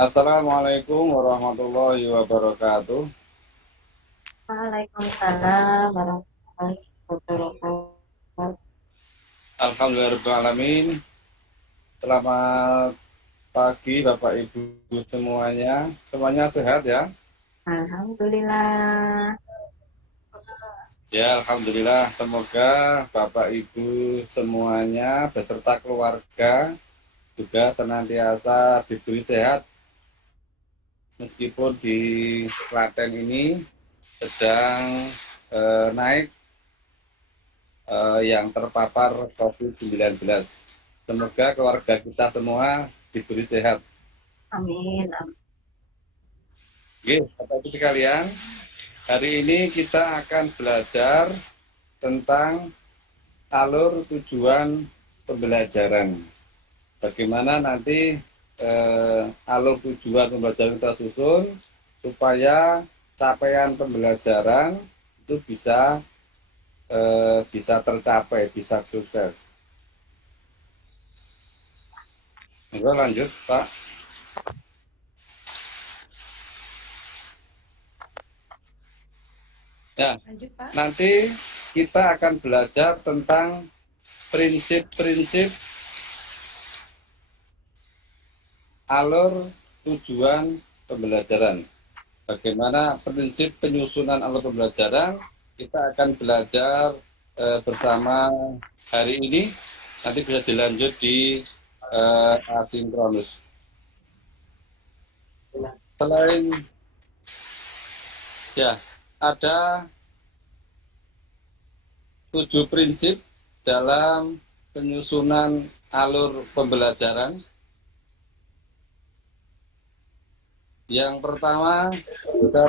Assalamualaikum warahmatullahi wabarakatuh. Waalaikumsalam warahmatullahi wabarakatuh. Alhamdulillahirrahmanirrahim. Selamat pagi Bapak Ibu semuanya. Semuanya sehat ya? Alhamdulillah. Ya, Alhamdulillah. Semoga Bapak Ibu semuanya beserta keluarga juga senantiasa diberi sehat meskipun di Klaten ini sedang naik yang terpapar COVID-19. Semoga keluarga kita semua diberi sehat. Amin. Oke, Bapak Ibu sekalian, hari ini kita akan belajar tentang alur tujuan pembelajaran. Bagaimana nanti alur tujuan pembelajaran kita susun supaya capaian pembelajaran itu bisa tercapai, bisa sukses. Oke, lanjut, Pak. Ya, Lanjut, Pak. nanti kita akan belajar tentang prinsip-prinsip alur tujuan pembelajaran. Bagaimana prinsip penyusunan alur pembelajaran, kita akan belajar bersama hari ini, nanti bisa dilanjut di asinkronus. Selain ya, ada 7 prinsip dalam penyusunan alur pembelajaran. Yang pertama, kita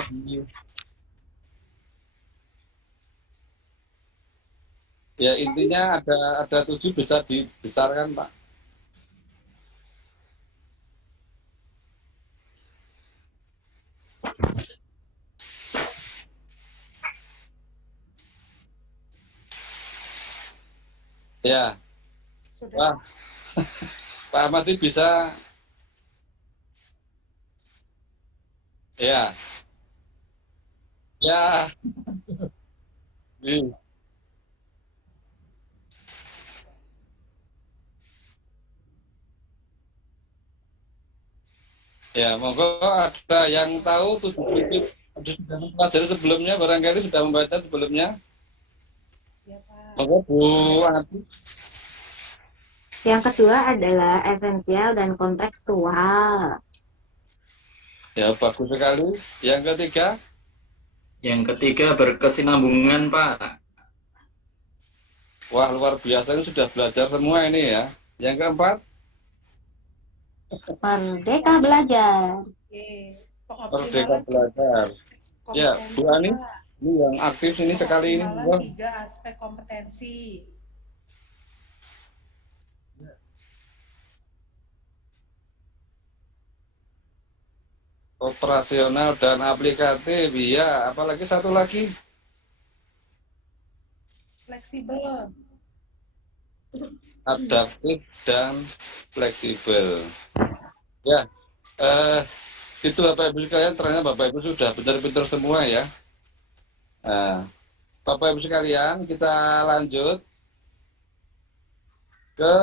ya intinya ada 7 bisa dibesarkan, Pak. Ya, Sudah. wah, Pak Ahmadi bisa, ya, ya, ini. Ya, monggo ada yang tahu 7 prinsip sudah mempelajari sebelumnya, barangkali sudah membaca sebelumnya. Ya, Pak. Monggo Bu Ati. Yang kedua adalah esensial dan kontekstual. Ya, bagus sekali. Yang ketiga, Yang ketiga berkesinambungan, Pak. wah luar biasa ini sudah belajar semua ini ya. Yang keempat, Merdeka belajar. Oke. merdeka Pengoptimalan belajar. aspek Ya, Bu kompetensi, Ani, Pak. ini yang aktif ini sekali ini. Pengoptimalan Monggo. 3 aspek kompetensi. Operasional dan aplikatif, ya. Apalagi satu lagi, Fleksibel. adaptif dan fleksibel. Ya, eh, itu Bapak Ibu sekalian, ternyata Bapak Ibu sudah pintar-pintar semua ya. Nah, Bapak Ibu sekalian, kita lanjut ke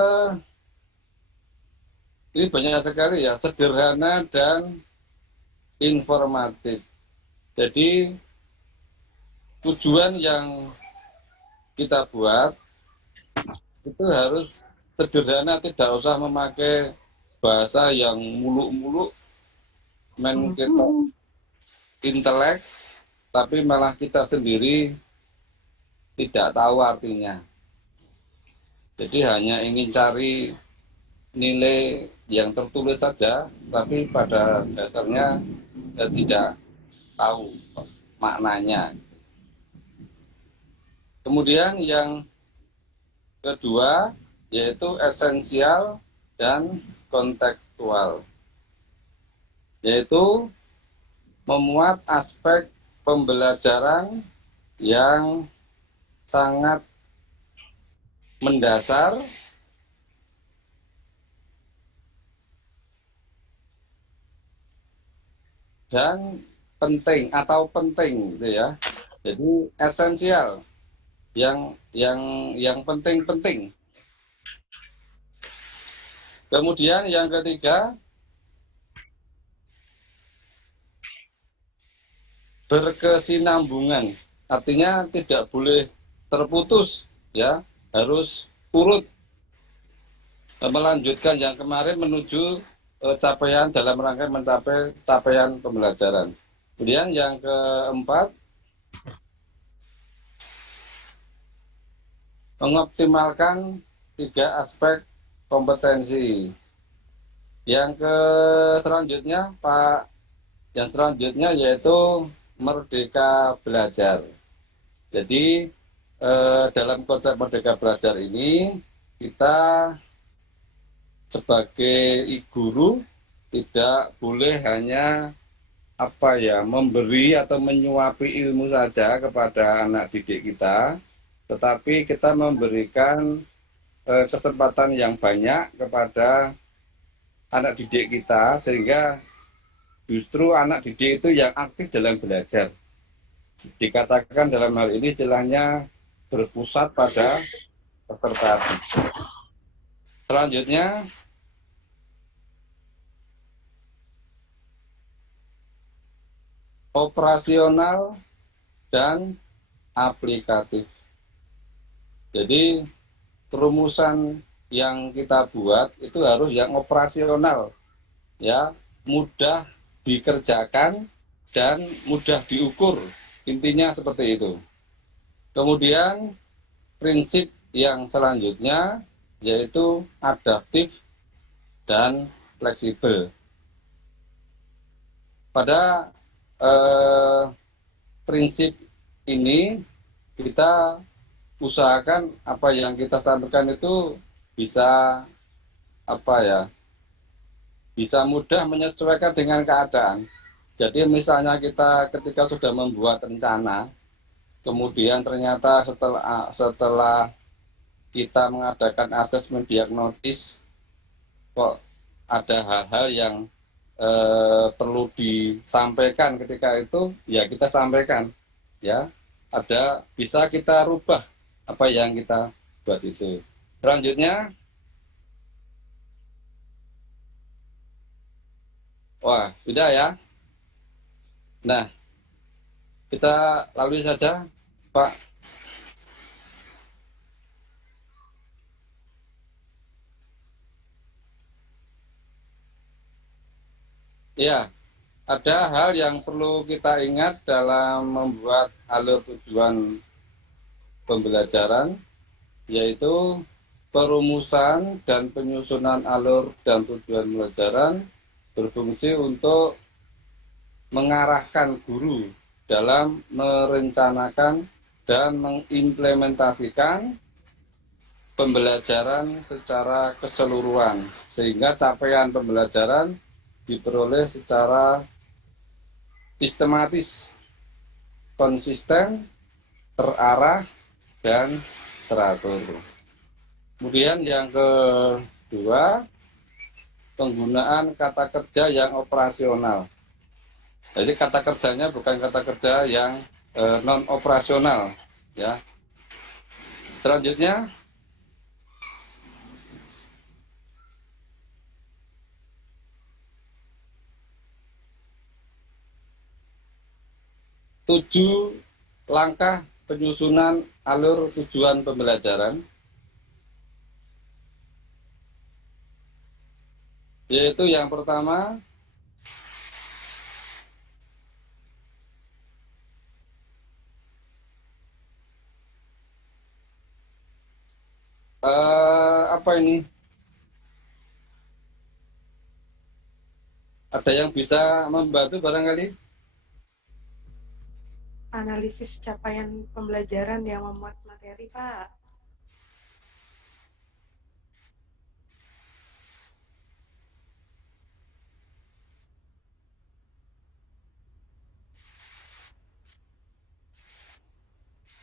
ini banyak sekali ya, sederhana dan informatif. Jadi tujuan yang kita buat itu harus sederhana, tidak usah memakai bahasa yang muluk-muluk, main kita intelek, tapi malah kita sendiri tidak tahu artinya. Jadi hanya ingin cari nilai yang tertulis saja, tapi pada dasarnya tidak tahu maknanya. Kemudian yang kedua yaitu esensial dan kontekstual, yaitu memuat aspek pembelajaran yang sangat mendasar dan penting atau penting gitu ya. Jadi esensial, yang penting-penting. Kemudian yang ketiga, berkesinambungan. Artinya tidak boleh terputus ya, harus urut melanjutkan yang kemarin menuju capaian dalam rangka mencapai capaian pembelajaran. Kemudian yang keempat, mengoptimalkan 3 aspek kompetensi. Yang selanjutnya, Pak, yang selanjutnya yaitu merdeka belajar. Jadi dalam konsep merdeka belajar ini kita sebagai guru tidak boleh hanya memberi atau menyuapi ilmu saja kepada anak didik kita, tetapi kita memberikan kesempatan yang banyak kepada anak didik kita sehingga justru anak didik itu yang aktif dalam belajar. Dikatakan dalam hal ini istilahnya berpusat pada peserta didik. Selanjutnya, operasional dan aplikatif. Jadi perumusan yang kita buat itu harus yang operasional, ya, mudah dikerjakan dan mudah diukur. Intinya seperti itu. Kemudian prinsip yang selanjutnya yaitu adaptif dan fleksibel. Pada prinsip ini kita usahakan apa yang kita sampaikan itu bisa bisa mudah menyesuaikan dengan keadaan. Jadi misalnya kita ketika sudah membuat rencana, kemudian ternyata setelah kita mengadakan asesmen diagnosis, kok ada hal-hal yang perlu disampaikan ketika itu, ya kita sampaikan, ya. Bisa kita rubah apa yang kita buat itu. Selanjutnya, wah, sudah ya. Nah, kita lalui saja, Pak. Ya, ada hal yang perlu kita ingat dalam membuat alur tujuan pembelajaran, yaitu perumusan dan penyusunan alur dan tujuan pembelajaran berfungsi untuk mengarahkan guru dalam merencanakan dan mengimplementasikan pembelajaran secara keseluruhan, sehingga capaian pembelajaran diperoleh secara sistematis, konsisten, terarah, dan teratur. Kemudian yang kedua, penggunaan kata kerja yang operasional. Jadi kata kerjanya bukan kata kerja yang non operasional, ya. Selanjutnya, tujuh langkah penyusunan alur tujuan pembelajaran, yaitu yang pertama, apa ini? Ada yang bisa membantu barangkali? Analisis capaian pembelajaran yang memuat materi, Pak.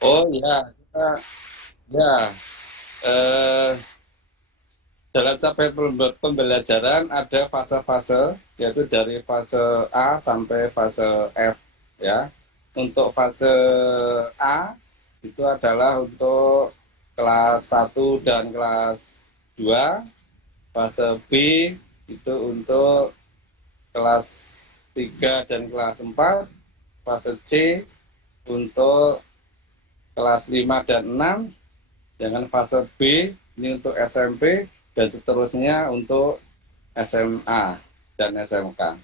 Oh ya, ya, eh, dalam capaian pembelajaran ada fase-fase, yaitu dari fase A sampai fase F ya. Untuk fase A itu adalah untuk kelas 1 dan kelas 2. Fase B itu untuk kelas 3 dan kelas 4. Fase C untuk kelas 5 dan 6. Dengan fase B ini untuk SMP dan seterusnya untuk SMA dan SMK.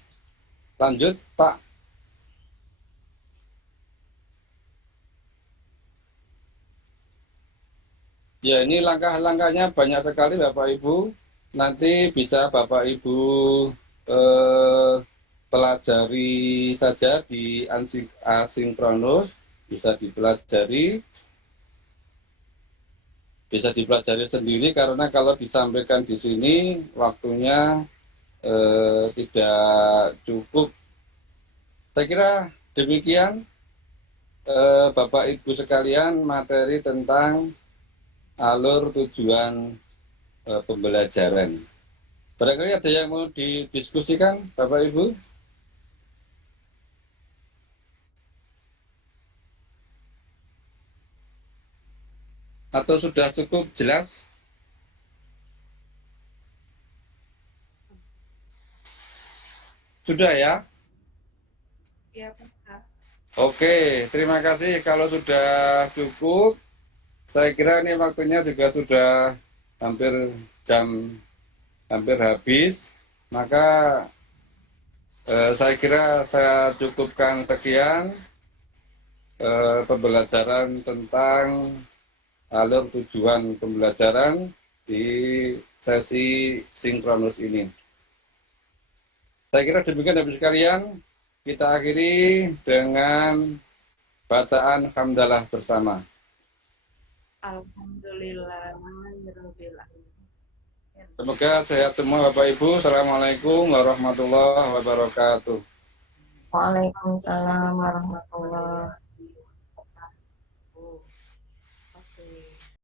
Lanjut, Pak. Ya, ini langkah-langkahnya banyak sekali Bapak Ibu. Nanti bisa Bapak Ibu pelajari saja di asinkronus, bisa dipelajari sendiri karena kalau disampaikan di sini waktunya tidak cukup. Saya kira demikian Bapak Ibu sekalian materi tentang alur tujuan pembelajaran. Barangkali ada yang mau didiskusikan Bapak Ibu? Atau sudah cukup jelas? Sudah ya? Iya, Pak. Oke, terima kasih. Kalau sudah cukup, saya kira ini waktunya juga sudah hampir habis. Maka saya kira saya cukupkan sekian pembelajaran tentang alur tujuan pembelajaran di sesi sinkronus ini. Saya kira demikian Bapak sekalian, kita akhiri dengan bacaan hamdalah bersama. Alhamdulillahirabbil alamin. Semoga sehat semua Bapak Ibu. Assalamualaikum warahmatullahi wabarakatuh. Waalaikumsalam warahmatullahi